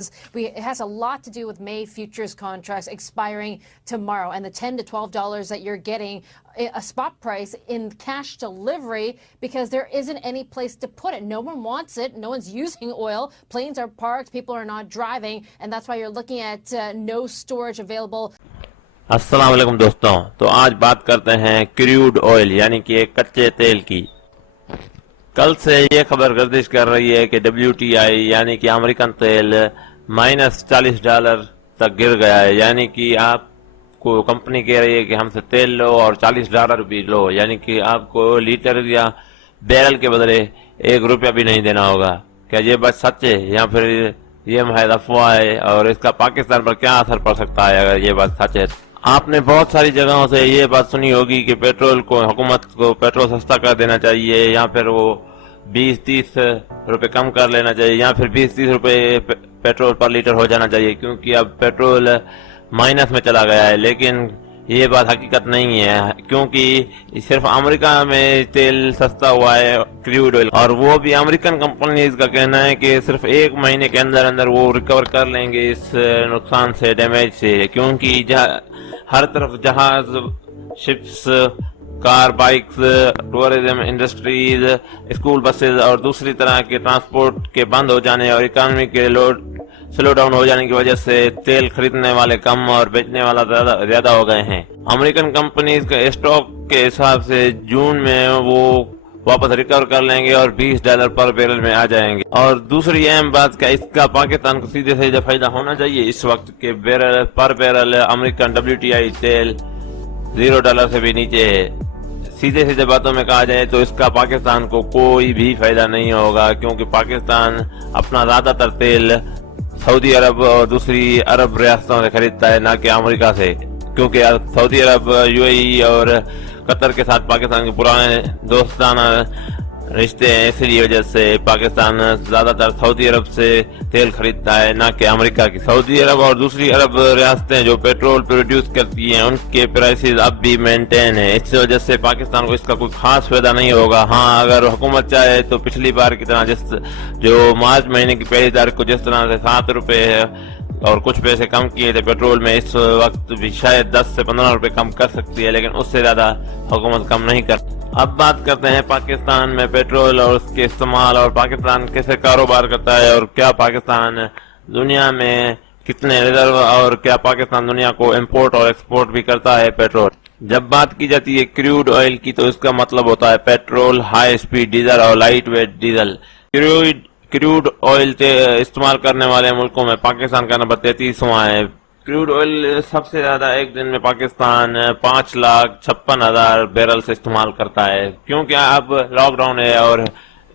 It has a lot to do with May futures contracts expiring tomorrow, and the $10 to $12 that you're getting a spot price in cash delivery because there isn't any place to put it. No one wants it. No one's using oil. Planes are parked. People are not driving, and that's why you're looking at no storage available. अस्सलाम वालेकुम दोस्तों, तो आज बात करते हैं crude oil यानी कि कच्चे तेल की। कल से ये खबर गर्दिश कर रही है कि WTI यानी कि अमेरिकन तेल -$40 तक गिर गया है, यानी कि आपको कंपनी कह रही है कि हमसे तेल लो और $40 भी लो, यानी कि आपको लीटर या बैरल के बदले ₹1 भी नहीं देना होगा। क्या ये बात सच है या फिर ये महज अफवाह है, और इसका पाकिस्तान पर क्या असर पड़ सकता है अगर ये बात सच है? आपने बहुत सारी जगहों से ये बात सुनी होगी कि पेट्रोल को, हुकूमत को पेट्रोल सस्ता कर देना चाहिए, या फिर वो 20-30 रुपए कम कर लेना चाहिए, या फिर 20-30 रुपए पेट्रोल पर लीटर हो जाना चाहिए, क्योंकि अब पेट्रोल माइनस में चला गया है। लेकिन ये बात हकीकत नहीं है, क्योंकि सिर्फ अमेरिका में तेल सस्ता हुआ है क्रूड ऑयल, और वो भी अमेरिकन कंपनीज का कहना है कि सिर्फ 1 महीने के अंदर अंदर वो रिकवर कर लेंगे इस नुकसान से, डैमेज से, क्योंकि हर तरफ जहाज, ships, car, bikes, tourism industries, school buses और दूसरी तरह के ट्रांसपोर्ट के बंद हो जाने और इकोनॉमी के लोड स्लो डाउन हो जाने की वजह से तेल खरीदने वाले कम और बेचने वाला ज्यादा हो गए हैं। अमेरिकन कंपनीज के स्टॉक के हिसाब से जून में वो वापस रिकवर कर लेंगे और $20 पर बैरल में आ जाएंगे। और दूसरी अहम बात, क्या इसका पाकिस्तान को सीधे सीधे फायदा होना चाहिए? इस वक्त के पर बैरल अमेरिकन WTI तेल $0 से भी नीचे है। सीधे सीधे बातों में कहा जाए तो इसका पाकिस्तान को कोई भी फायदा नहीं होगा, क्योंकि पाकिस्तान अपना ज्यादातर तेल सऊदी अरब और दूसरी अरब रियासतों से खरीदता है, ना कि अमेरिका से, क्योंकि सऊदी अरब, UAE और कतर के साथ पाकिस्तान के पुराने दोस्ताना रिश्ते हैं। इसी वजह से पाकिस्तान ज्यादातर सऊदी अरब से तेल खरीदता है, ना कि अमेरिका की। सऊदी अरब और दूसरी अरब रियासतें जो पेट्रोल प्रोड्यूस करती हैं, उनके प्राइसेस अब भी मेंटेन है। इस वजह से पाकिस्तान को इसका कोई खास फायदा नहीं होगा। हाँ, अगर हुकूमत चाहे तो पिछली बार की तरह जो मार्च महीने की पहली तारीख को जिस तरह से ₹7 और कुछ पैसे कम किए थे पेट्रोल में, इस वक्त भी शायद 10 से 15 रुपए कम कर सकती है, लेकिन उससे ज्यादा हुकूमत कम नहीं कर। अब बात करते हैं पाकिस्तान में पेट्रोल और उसके इस्तेमाल, और पाकिस्तान कैसे कारोबार करता है, और क्या पाकिस्तान दुनिया में कितने रिजर्व, और क्या पाकिस्तान दुनिया को इंपोर्ट और एक्सपोर्ट भी करता है पेट्रोल। जब बात की जाती है क्रूड ऑयल की तो इसका मतलब होता है पेट्रोल, हाई स्पीड डीजल और light weight diesel. Crude oil इस्तेमाल करने वाले मुल्कों में पाकिस्तान का नंबर 33वां है। क्रूड ऑयल सबसे ज्यादा एक दिन में पाकिस्तान 5,56,000 बैरल से इस्तेमाल करता है, क्योंकि अब लॉकडाउन है और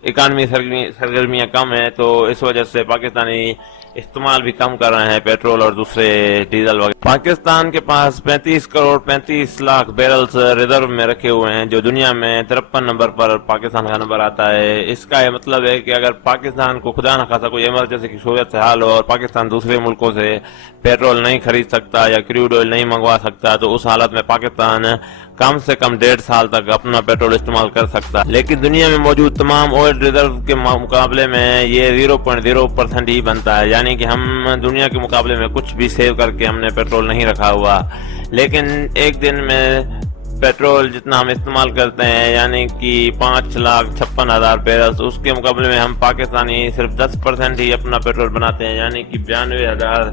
इकानमी सरगर्मियां कम है, तो इस वजह से पाकिस्तानी इस्तेमाल भी कम कर रहे हैं पेट्रोल और दूसरे डीजल वगैरह। पाकिस्तान के पास 35 करोड़ 35 लाख बैरल्स रिजर्व में रखे हुए हैं, जो दुनिया में 53 नंबर पर पाकिस्तान का नंबर आता है। इसका ये मतलब है कि अगर पाकिस्तान को खुदा न खासा कोई इमरजेंसी की सूरत हाल हो और पाकिस्तान दूसरे मुल्कों से पेट्रोल नहीं खरीद सकता या क्रूड ऑयल नहीं मंगवा सकता, तो उस हालत में पाकिस्तान कम से कम 1.5 साल तक अपना पेट्रोल इस्तेमाल कर सकता है। लेकिन दुनिया में मौजूद तमाम ऑयल रिजर्व के मुकाबले में ये 0.0% ही बनता है, यानी कि हम दुनिया के मुकाबले में कुछ भी सेव करके हमने पेट्रोल नहीं रखा हुआ। लेकिन एक दिन में पेट्रोल जितना हम इस्तेमाल करते हैं, यानी कि 5,56,000 बैरल्स, उसके मुकाबले में हम पाकिस्तानी सिर्फ 10% ही अपना पेट्रोल बनाते हैं, यानी कि 92,000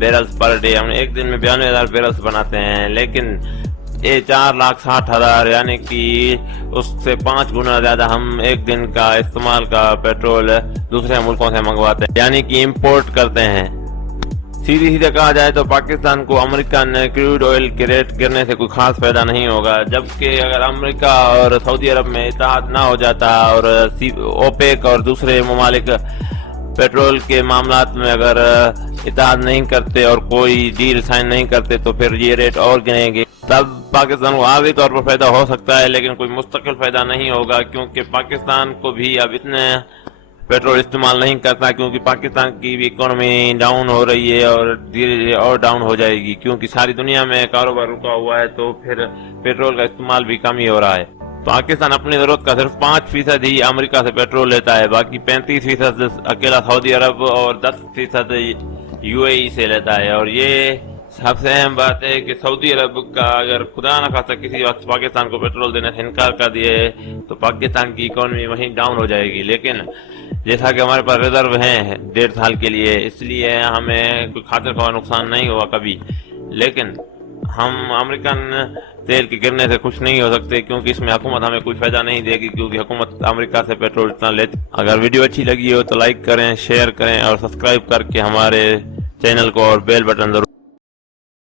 बैरल्स पर डे। हम एक दिन में 92,000 बैरल्स बनाते हैं, लेकिन ये 4,60,000 यानी कि उससे 5 गुना ज्यादा हम एक दिन का इस्तेमाल का पेट्रोल दूसरे मुल्कों से मंगवाते हैं, यानी कि इंपोर्ट करते हैं। सीधी सीधे कहा जाए तो पाकिस्तान को अमेरिकन क्रूड ऑयल के रेट गिरने से कोई खास फायदा नहीं होगा, जबकि अगर अमेरिका और सऊदी अरब में इत्तेहाद ना हो जाता और ओपेक और दूसरे ममालिक पेट्रोल के मामलात में अगर इत्तेहाद नहीं करते और कोई डील साइन नहीं करते, तो फिर ये रेट और गिरेंगे। तब पाकिस्तान को आर्जी तौर पर फायदा हो सकता है, लेकिन कोई मुस्तकिल फायदा नहीं होगा, क्योंकि पाकिस्तान को भी अब इतने पेट्रोल इस्तेमाल नहीं करता, क्योंकि पाकिस्तान की भी इकोनॉमी डाउन हो रही है और धीरे धीरे और डाउन हो जाएगी, क्योंकि सारी दुनिया में कारोबार रुका हुआ है, तो फिर पेट्रोल का इस्तेमाल भी कम ही हो रहा है। پاکستان اپنی ضرورت کا صرف 5% ہی امریکہ سے پیٹرول لیتا ہے، باقی 35% اکیلا سعودی عرب اور 10% یو اے ای سے لیتا ہے. اور یہ سب سے اہم بات ہے کہ سعودی عرب کا اگر خدا نہ خواستہ کسی وقت پاکستان کو پیٹرول دینے سے انکار کر دیے تو پاکستان کی اکانومی وہیں ڈاؤن ہو جائے گی. لیکن جیسا کہ ہمارے پاس ریزرو ہیں 1.5 سال کے لیے، اس لیے ہمیں کوئی خاطر خواہ نقصان نہیں ہوا کبھی. لیکن ہم امریکن تیل کے گرنے سے خوش نہیں ہو سکتے، کیونکہ اس میں حکومت ہمیں کوئی فائدہ نہیں دے گی، کیونکہ حکومت امریکہ سے پیٹرول اتنا لیتی. اگر ویڈیو اچھی لگی ہو تو لائک کریں، شیئر کریں اور سبسکرائب کر کے ہمارے چینل کو اور بیل بٹن ضرور